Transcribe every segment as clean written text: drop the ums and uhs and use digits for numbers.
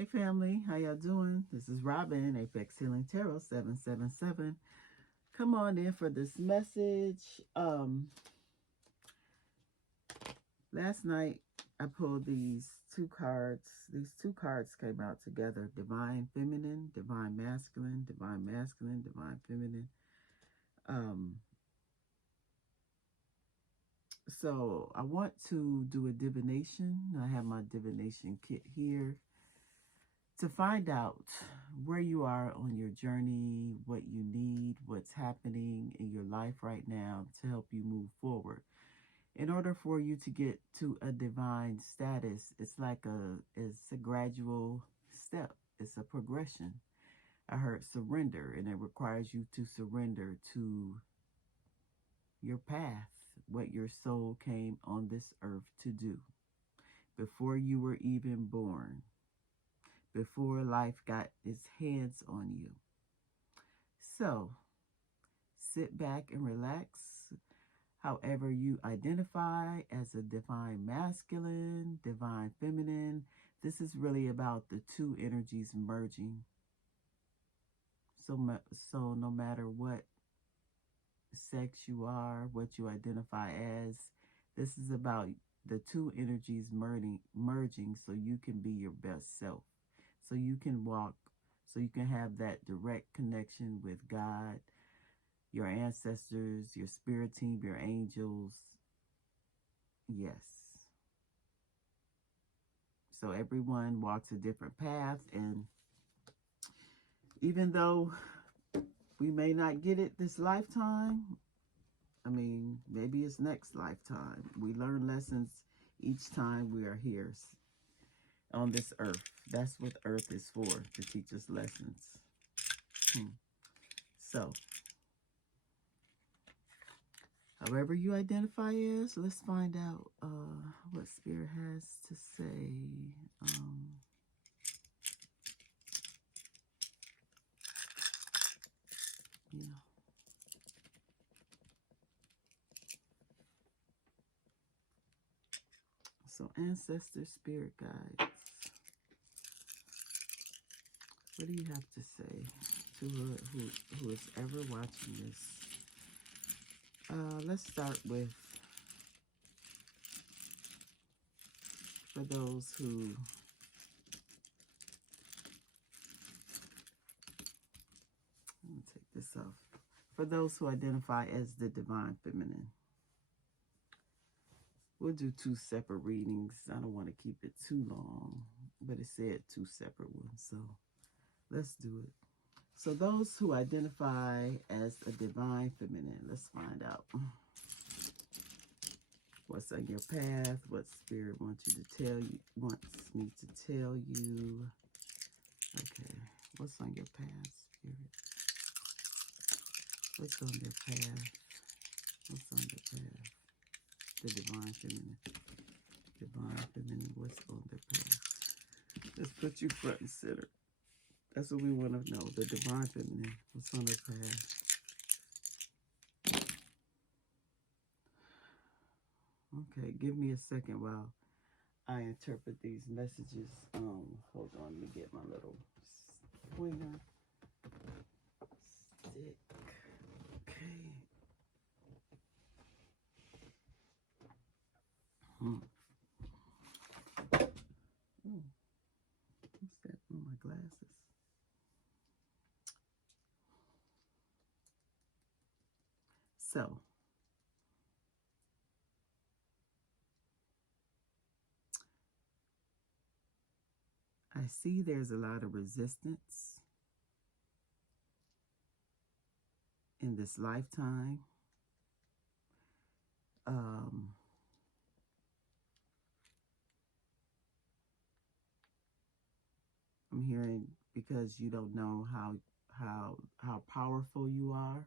Hey family, how y'all doing? This is Robin, Apex Healing Tarot 777. Come on in for this message. Last night I pulled these two cards. These two cards came out together: Divine Feminine, Divine Masculine, Divine Masculine, Divine Feminine. So I want to do a divination. I have my divination kit here to find out where you are on your journey, what you need, what's happening in your life right now to help you move forward. In order for you to get to a divine status, it's a gradual step. It's a progression. I heard surrender, and it requires you to surrender to your path, what your soul came on this earth to do before you were even born, before life got its hands on you. So sit back and relax. However you identify as a divine masculine, divine feminine, this is really about the two energies merging. So no matter what sex you are, what you identify as, this is about the two energies merging so you can be your best self. So you can walk, so you can have that direct connection with God, your ancestors, your spirit team, your angels. Yes. So everyone walks a different path, and even though we may not get it this lifetime, I mean, maybe it's next lifetime. We learn lessons each time we are here on this earth. That's what earth is for, to teach us lessons. So, however you identify as, let's find out what Spirit has to say. Yeah. So, ancestor, spirit guides, what do you have to say to who is ever watching this? Let's start with, for those who let me take this off. For those who identify as the divine feminine, we'll do two separate readings. I don't want to keep it too long, but it said two separate ones, so let's do it. So those who identify as a divine feminine, let's find out what's on your path, what Spirit wants me to tell you. Okay, what's on your path, Spirit? What's on their path? What's on their path? The divine feminine. Divine feminine, what's on their path? Let's put you front and center. That's what we want to know. The divine feminine, what's on their path? Okay, give me a second while I interpret these messages. Hold on, let me get my little pointer stick. Okay. What's that? Oh, my glasses. So, I see there's a lot of resistance in this lifetime. I'm hearing because you don't know how powerful you are.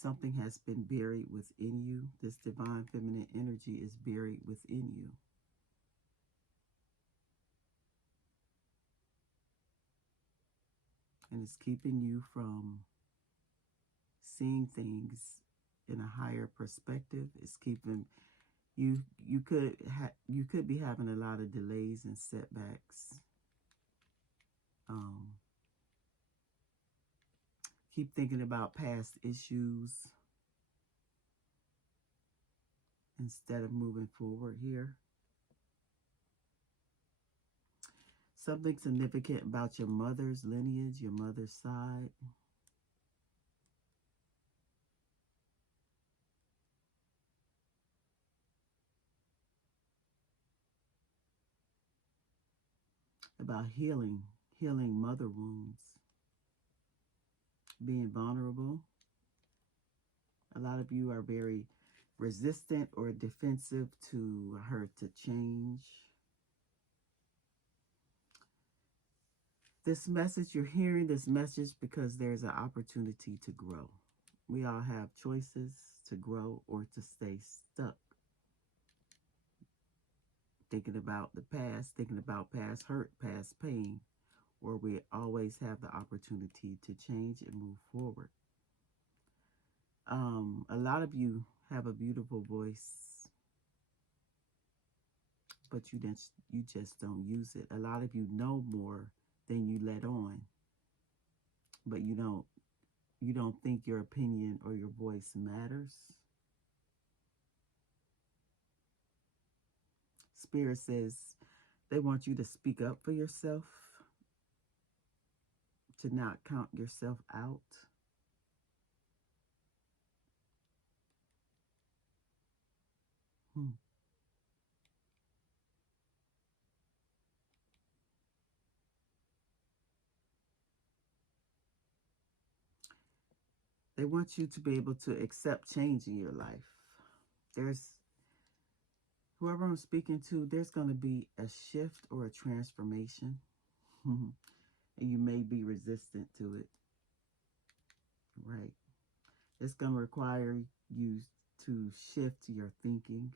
Something has been buried within you. This divine feminine energy is buried within you. And it's keeping you from seeing things in a higher perspective. It's keeping You could be having a lot of delays and setbacks. Um, keep thinking about past issues instead of moving forward here. Something significant about your mother's lineage, your mother's side. About healing mother wounds, being vulnerable. A lot of you are very resistant or defensive to her to change. This message, you're hearing this message because there's an opportunity to grow. We all have choices to grow or to stay stuck. Thinking about the past, thinking about past hurt, past pain, or we always have the opportunity to change and move forward. A lot of you have a beautiful voice, but you just don't use it. A lot of you know more than you let on, but you don't think your opinion or your voice matters. Spirit says they want you to speak up for yourself, to not count yourself out. Hmm. They want you to be able to accept change in your life. There's whoever I'm speaking to, there's going to be a shift or a transformation. And you may be resistant to it. Right. It's going to require you to shift your thinking.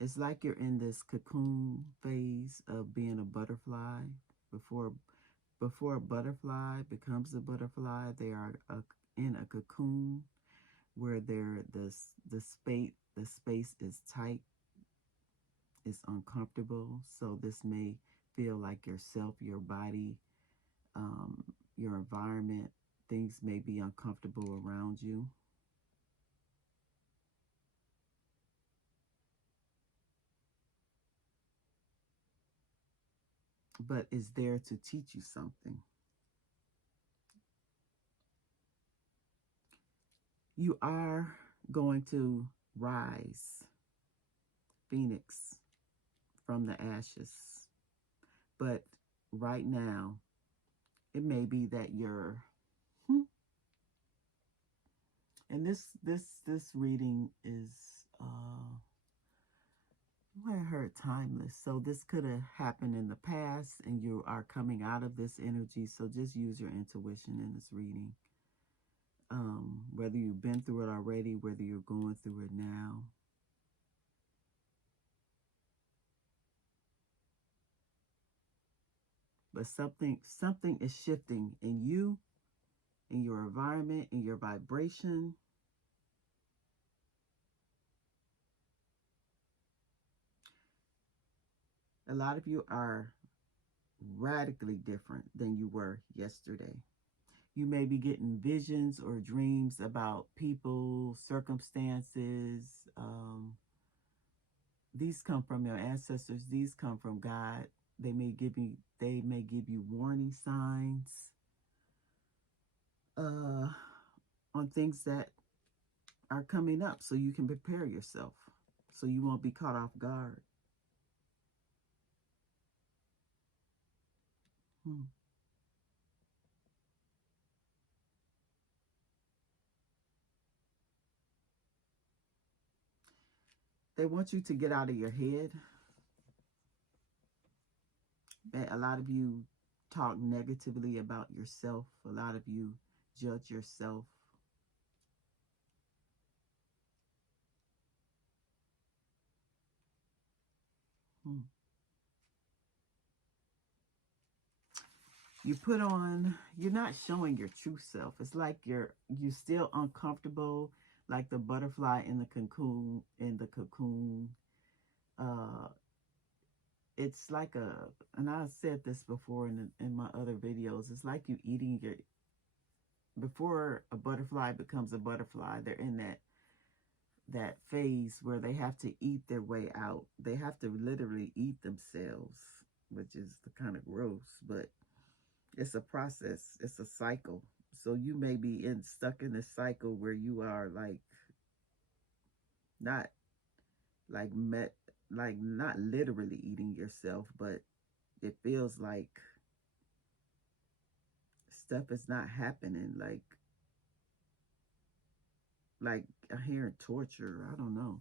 It's like you're in this cocoon phase of being a butterfly. Before a butterfly becomes a butterfly, they are in a cocoon where the space is tight, is uncomfortable. So this may feel like yourself, your body, your environment. Things may be uncomfortable around you. But it's there to teach you something. You are going to rise, Phoenix, from the ashes. But right now, it may be that you're, and this reading is, I heard timeless. So this could have happened in the past, and you are coming out of this energy. So just use your intuition in this reading. Whether you've been through it already, whether you're going through it now. But something is shifting in you, in your environment, in your vibration. A lot of you are radically different than you were yesterday. You may be getting visions or dreams about people, circumstances. These come from your ancestors. These come from God. They may give you warning signs on things that are coming up, so you can prepare yourself, so you won't be caught off guard. Hmm. They want you to get out of your head. A lot of you talk negatively about yourself. A lot of you judge yourself. Hmm. You're not showing your true self. It's like you're still uncomfortable, like the butterfly in the cocoon. Uh, it's like and I said this before in my other videos. It's like you eating your before a butterfly becomes a butterfly. They're in that phase where they have to eat their way out. They have to literally eat themselves, which is the kind of gross, but it's a process. It's a cycle. So you may be stuck in this cycle where you are like not like met like not literally eating yourself, but it feels like stuff is not happening. Like I hear torture. I don't know,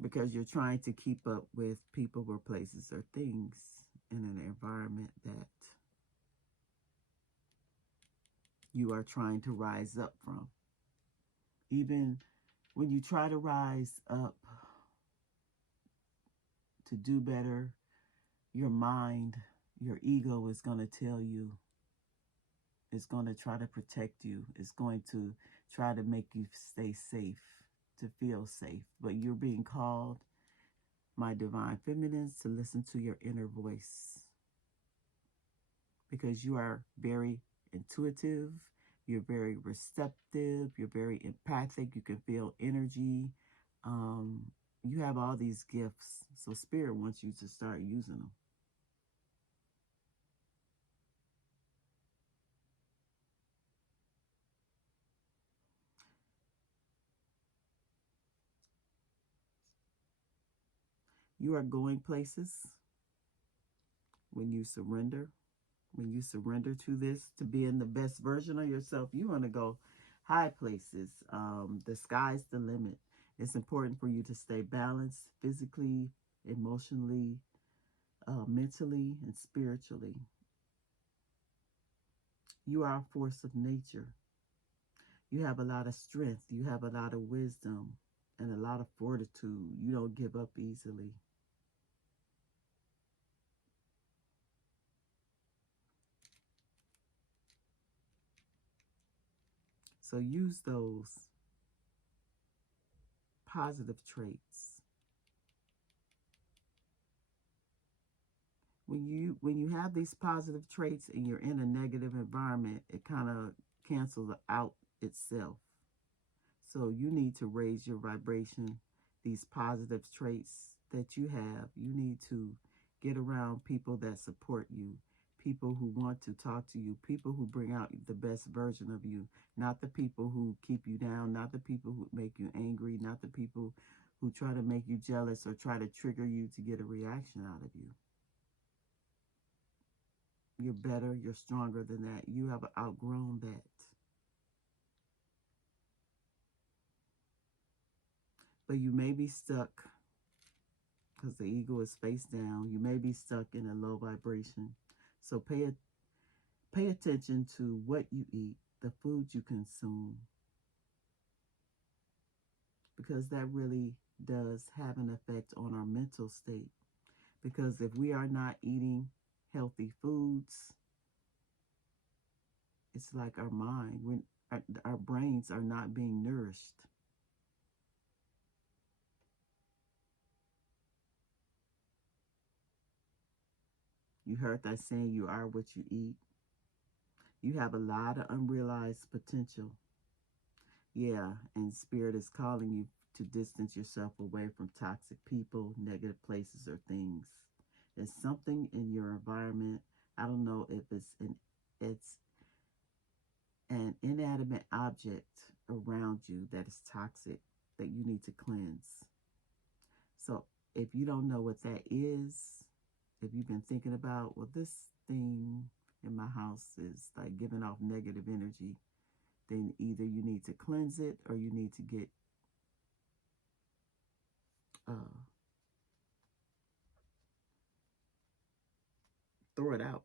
because you're trying to keep up with people or places or things in an environment that you are trying to rise up from. Even when you try to rise up to do better, your mind, your ego is going to tell you, it's going to try to protect you, it's going to try to make you stay safe, to feel safe. But you're being called, my divine feminines, to listen to your inner voice, because you are very intuitive, you're very receptive, you're very empathic, you can feel energy. You have all these gifts, so Spirit wants you to start using them. You are going places when you surrender. When you surrender to this, to being the best version of yourself, you want to go high places. The sky's the limit. It's important for you to stay balanced physically, emotionally, mentally, and spiritually. You are a force of nature. You have a lot of strength. You have a lot of wisdom and a lot of fortitude. You don't give up easily. So use those positive traits. When you have these positive traits and you're in a negative environment, it kind of cancels out itself. So you need to raise your vibration. These positive traits that you have, you need to get around people that support you, people who want to talk to you, people who bring out the best version of you, not the people who keep you down, not the people who make you angry, not the people who try to make you jealous or try to trigger you to get a reaction out of you. You're better, you're stronger than that. You have outgrown that. But you may be stuck because the ego is face down. You may be stuck in a low vibration. So pay attention to what you eat, the food you consume, because that really does have an effect on our mental state. Because if we are not eating healthy foods, it's like our mind, our brains are not being nourished. You heard that saying, you are what you eat. You have a lot of unrealized potential. Yeah, and Spirit is calling you to distance yourself away from toxic people, negative places, or things. There's something in your environment. I don't know if it's an inanimate object around you that is toxic that you need to cleanse. So if you don't know what that is, if you've been thinking about, well, this thing in my house is like giving off negative energy, then either you need to cleanse it or you need to get throw it out,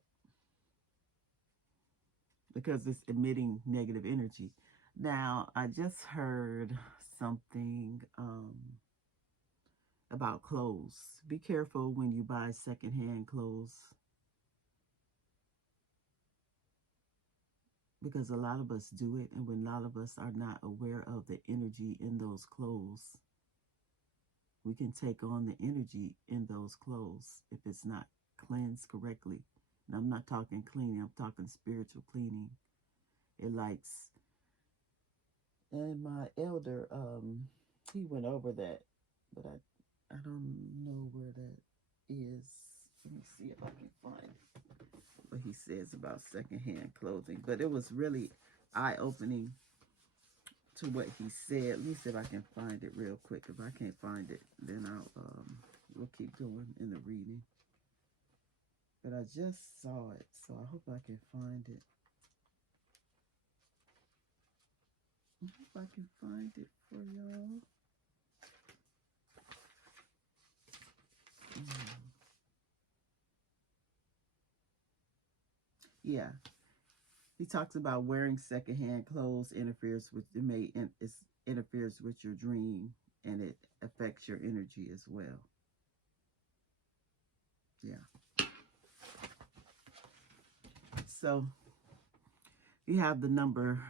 because it's emitting negative energy. Now, I just heard something about clothes. Be careful when you buy secondhand clothes, because a lot of us do it, and when a lot of us are not aware of the energy in those clothes, we can take on the energy in those clothes if it's not cleansed correctly. And I'm not talking cleaning, I'm talking spiritual cleaning. It likes, and my elder, he went over that, but I don't know where that is. Let me see if I can find what he says about secondhand clothing. But it was really eye-opening to what he said. Let me see if I can find it real quick. If I can't find it, then we'll keep going in the reading. But I just saw it, so I hope I can find it. I hope I can find it for y'all. Yeah, he talks about wearing secondhand clothes interferes with interferes with your dream, and it affects your energy as well. Yeah. So you have the number.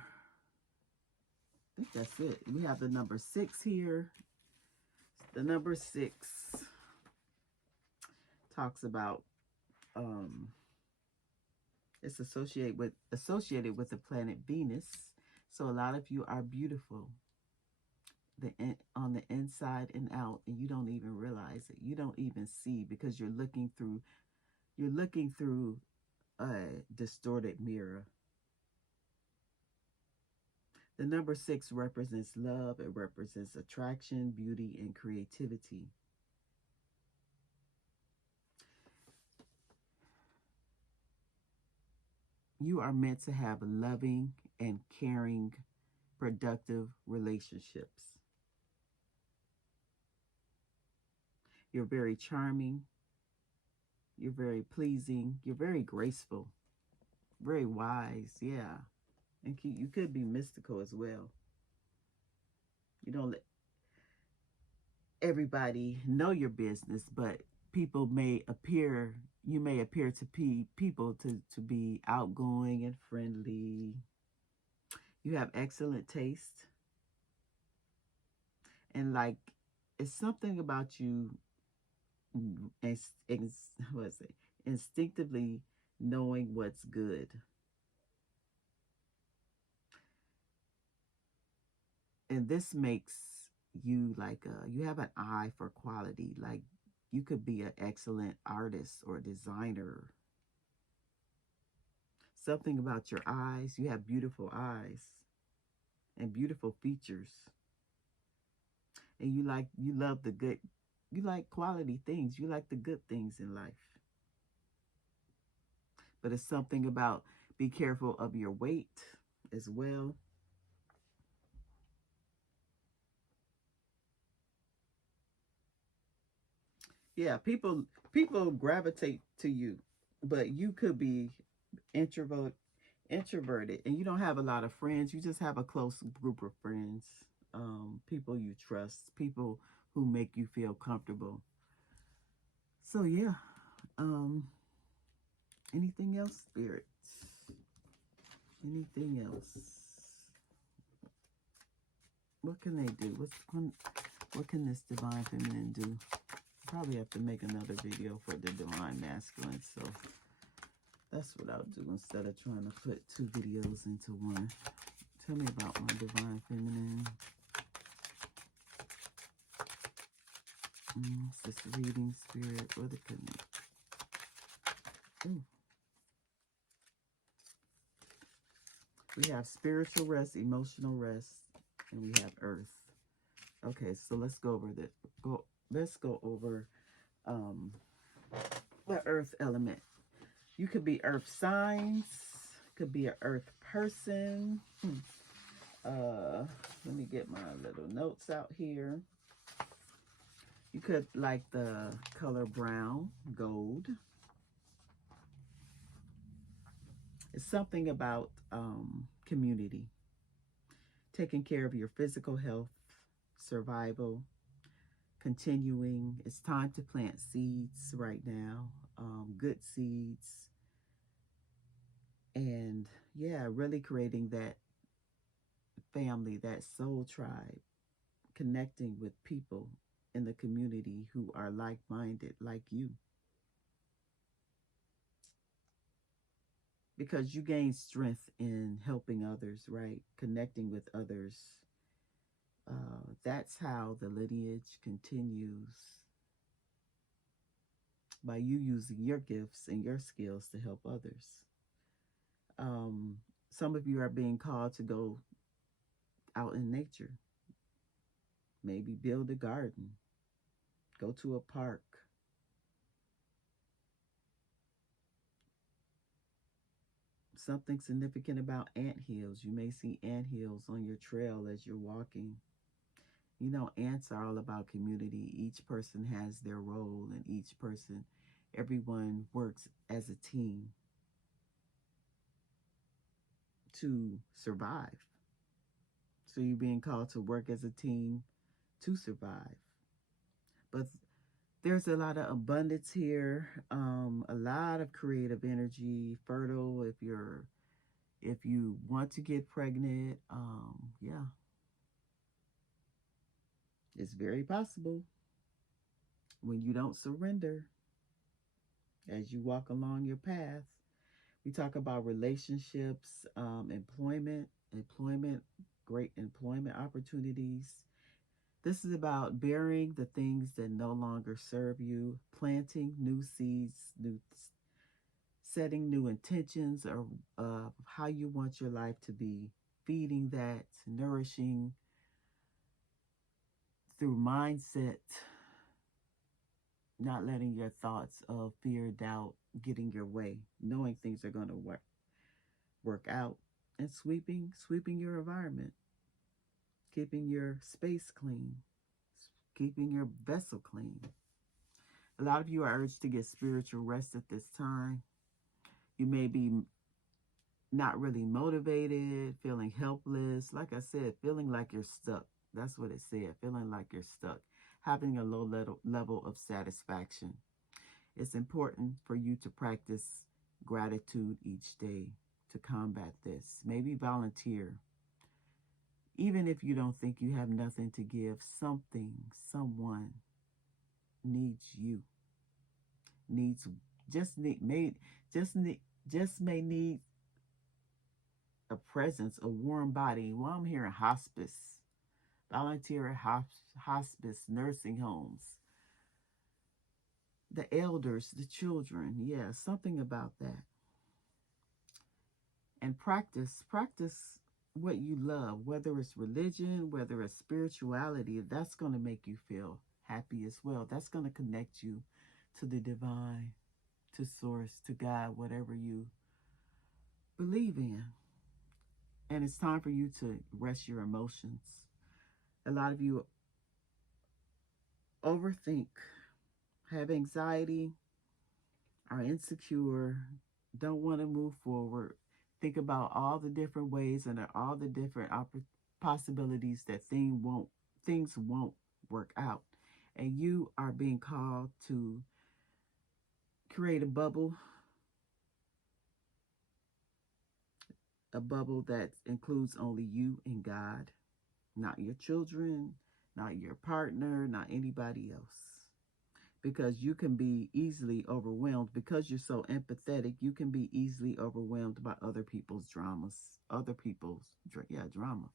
I think that's it. We have the number 6 here. The number 6 talks about it's associated with the planet Venus. So a lot of you are beautiful on the inside and out, and you don't even realize it. You don't even see, because you're looking through a distorted mirror. The number 6 represents love. It represents attraction, beauty, and creativity. You are meant to have loving and caring, productive relationships. You're very charming. You're very pleasing. You're very graceful. Very wise, yeah. And you could be mystical as well. You don't let everybody know your business, but you may appear to people to be outgoing and friendly. You have excellent taste. And like, it's something about you instinctively knowing what's good. And this makes you like you have an eye for quality. Like, you could be an excellent artist or designer. Something about your eyes. You have beautiful eyes and beautiful features. And you like quality things. You like the good things in life. But it's something about, be careful of your weight as well. Yeah, people gravitate to you, but you could be introverted, and you don't have a lot of friends. You just have a close group of friends, people you trust, people who make you feel comfortable. So yeah, anything else, spirits? Anything else? What can they do? What can this divine feminine do? Probably have to make another video for the divine masculine, so that's what I'll do instead of trying to put 2 videos into one. Tell me about my divine feminine. It's this reading, spirit. What it can. We have spiritual rest, emotional rest, and we have earth. Okay, so let's go over let's go over the earth element. You could be earth signs, could be an earth person. Let me get my little notes out here. You could like the color brown, gold. It's something about community, taking care of your physical health, survival, continuing. It's time to plant seeds right now, good seeds. And yeah, really creating that family, that soul tribe, connecting with people in the community who are like-minded like you, because you gain strength in helping others, right? Connecting with others. That's how the lineage continues, by you using your gifts and your skills to help others. um, some of you are being called to go out in nature, maybe build a garden, go to a park. Something significant about ant hills. You may see ant hills on your trail as you're walking. You know, ants are all about community. Each person has their role, and everyone works as a team to survive. So you're being called to work as a team to survive. But there's a lot of abundance here, a lot of creative energy, fertile if you want to get pregnant. Yeah, it's very possible when you don't surrender as you walk along your path. We talk about relationships, employment, great employment opportunities. This is about burying the things that no longer serve you, planting new seeds, setting new intentions of how you want your life to be, feeding that, nourishing through mindset, not letting your thoughts of fear, doubt getting your way, knowing things are going to work out, and sweeping your environment, keeping your space clean, keeping your vessel clean. A lot of you are urged to get spiritual rest at this time. You may be not really motivated, feeling helpless. Like I said, feeling like you're stuck. That's what it said, feeling like you're stuck, having a low level of satisfaction. It's important for you to practice gratitude each day to combat this. Maybe volunteer. Even if you don't think you have nothing to give, someone needs you. Needs just need may just may need a presence, a warm body. Well, I'm hearing hospice, volunteer at hospice, nursing homes, the elders, the children. Yeah, something about that. And practice what you love, whether it's religion, whether it's spirituality. That's going to make you feel happy as well. That's going to connect you to the divine, to source, to God, whatever you believe in. And it's time for you to rest your emotions. A lot of you overthink, have anxiety, are insecure, don't want to move forward. Think about all the different ways and all the different possibilities that things won't work out. And you are being called to create a bubble that includes only you and God, not your children, not your partner, not anybody else. Because you can be easily overwhelmed, because you're so empathetic, you can be easily overwhelmed by other people's dramas, drama.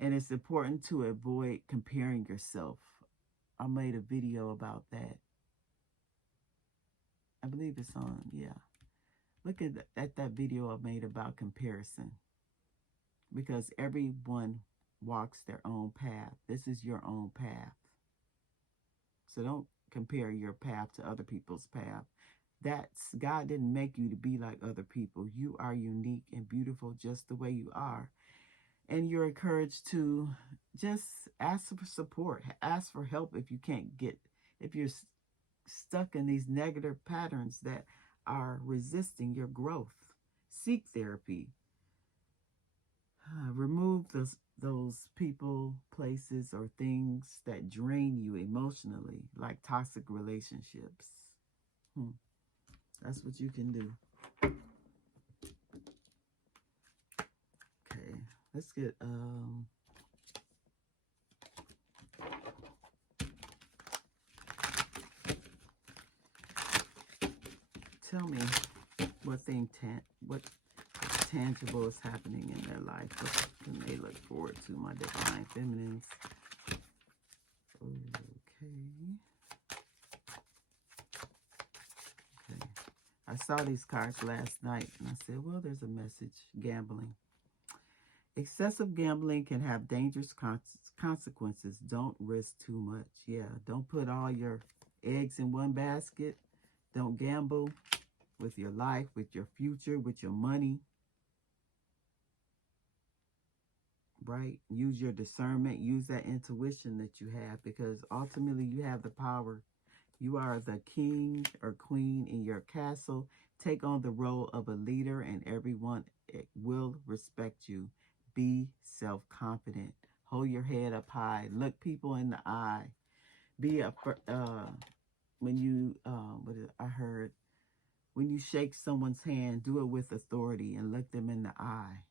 And it's important to avoid comparing yourself. I made a video about that. I believe it's on, yeah. Look at that video I made about comparison. Because everyone walks their own path. This is your own path. So don't compare your path to other people's path. God didn't make you to be like other people. You are unique and beautiful just the way you are. And you're encouraged to just ask for support, ask for help if you're stuck in these negative patterns that are resisting your growth. Seek therapy. Remove those people, places, or things that drain you emotionally, like toxic relationships. That's what you can do. Let's get, tell me what tangible is happening in their life. What can they look forward to, my divine feminines? Okay. Okay. I saw these cards last night and I said, well, there's a message. Gambling. Excessive gambling can have dangerous consequences. Don't risk too much. Yeah, don't put all your eggs in one basket. Don't gamble with your life, with your future, with your money. Right? Use your discernment. Use that intuition that you have, because ultimately you have the power. You are the king or queen in your castle. Take on the role of a leader and everyone will respect you. Be self-confident. Hold your head up high. Look people in the eye. Be a, when you, I heard, when you shake someone's hand, do it with authority and look them in the eye,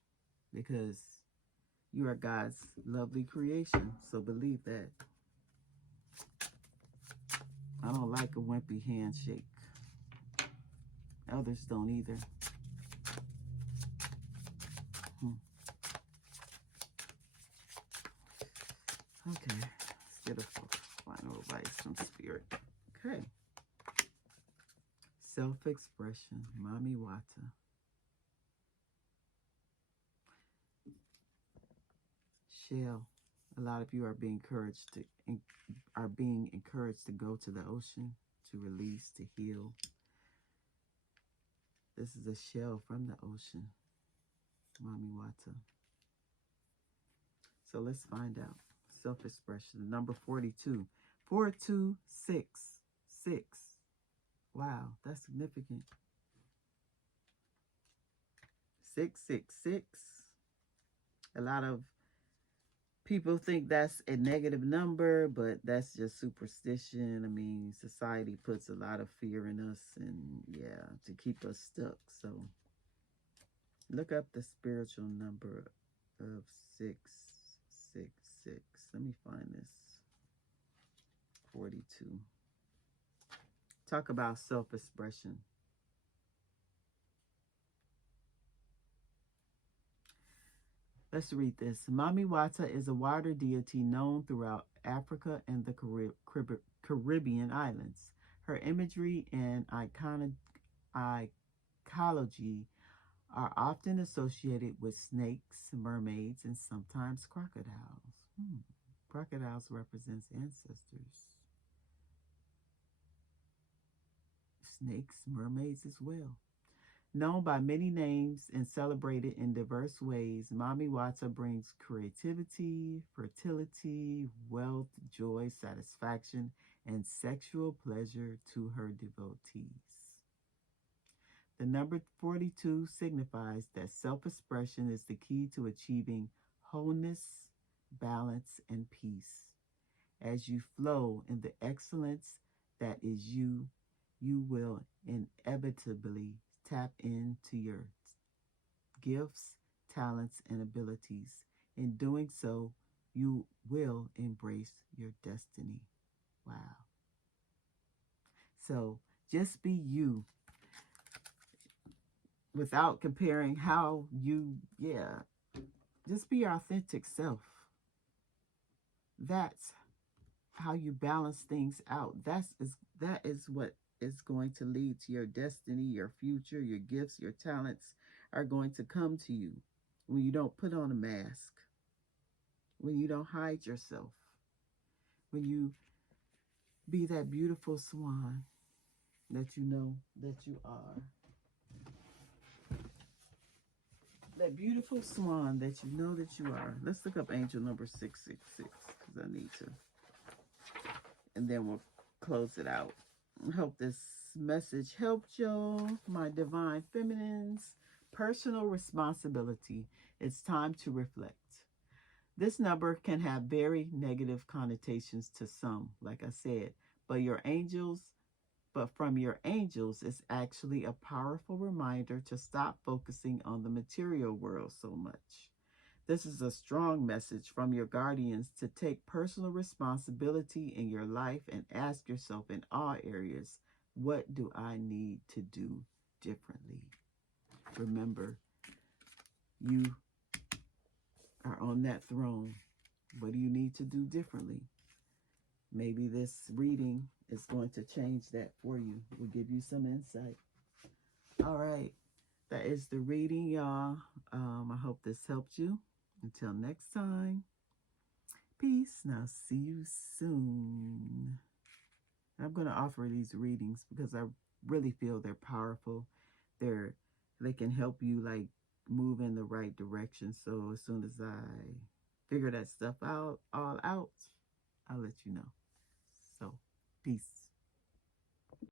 because you are God's lovely creation. So believe that. I don't like a wimpy handshake. Others don't either. Okay, let's get a final advice from Spirit. Okay. Self-expression, Mami Wata. Shell, a lot of you are being encouraged to go to the ocean, to release, to heal. This is a shell from the ocean, Mami Wata. So let's find out. Self-expression, number 42. 4266. Wow, that's significant. 666. A lot of people think that's a negative number, but that's just superstition. I mean, society puts a lot of fear in us, and yeah, to keep us stuck. So look up the spiritual number of 666. Let me find this. 42. Talk about self-expression. Let's read this. Mami Wata is a water deity known throughout Africa and the Caribbean islands. Her imagery and iconology are often associated with snakes, mermaids, and sometimes crocodiles. Crocodiles represents ancestors. Snakes, mermaids as well. Known by many names and celebrated in diverse ways, Mami Wata brings creativity, fertility, wealth, joy, satisfaction, and sexual pleasure to her devotees. The number 42 signifies that self-expression is the key to achieving wholeness, balance, and peace. As you flow in the excellence that is you, you will inevitably tap into your gifts, talents, and abilities. In doing so, you will embrace your destiny. Wow. So just be you without comparing how you, just be your authentic self. That's how you balance things out. That is what is going to lead to your destiny, your future, your gifts, your talents are going to come to you when you don't put on a mask, when you don't hide yourself, when you be that beautiful swan that you know that you are. That beautiful swan that you know that you are. Let's look up angel number 666 because I need to. And then we'll close it out. I hope this message helped y'all, my divine feminines. Personal responsibility. It's time to reflect. This number can have very negative connotations to some, like I said, but from your angels, it's actually a powerful reminder to stop focusing on the material world so much. This is a strong message from your guardians to take personal responsibility in your life and ask yourself in all areas, what do I need to do differently? Remember, you are on that throne. What do you need to do differently? Maybe this reading is going to change that for you. We'll give you some insight. All right. That is the reading, y'all. I hope this helped you. Until next time, peace. Now, see you soon. I'm going to offer these readings because I really feel they're powerful. They can help you like move in the right direction. So as soon as I figure that stuff out, I'll let you know. So, peace.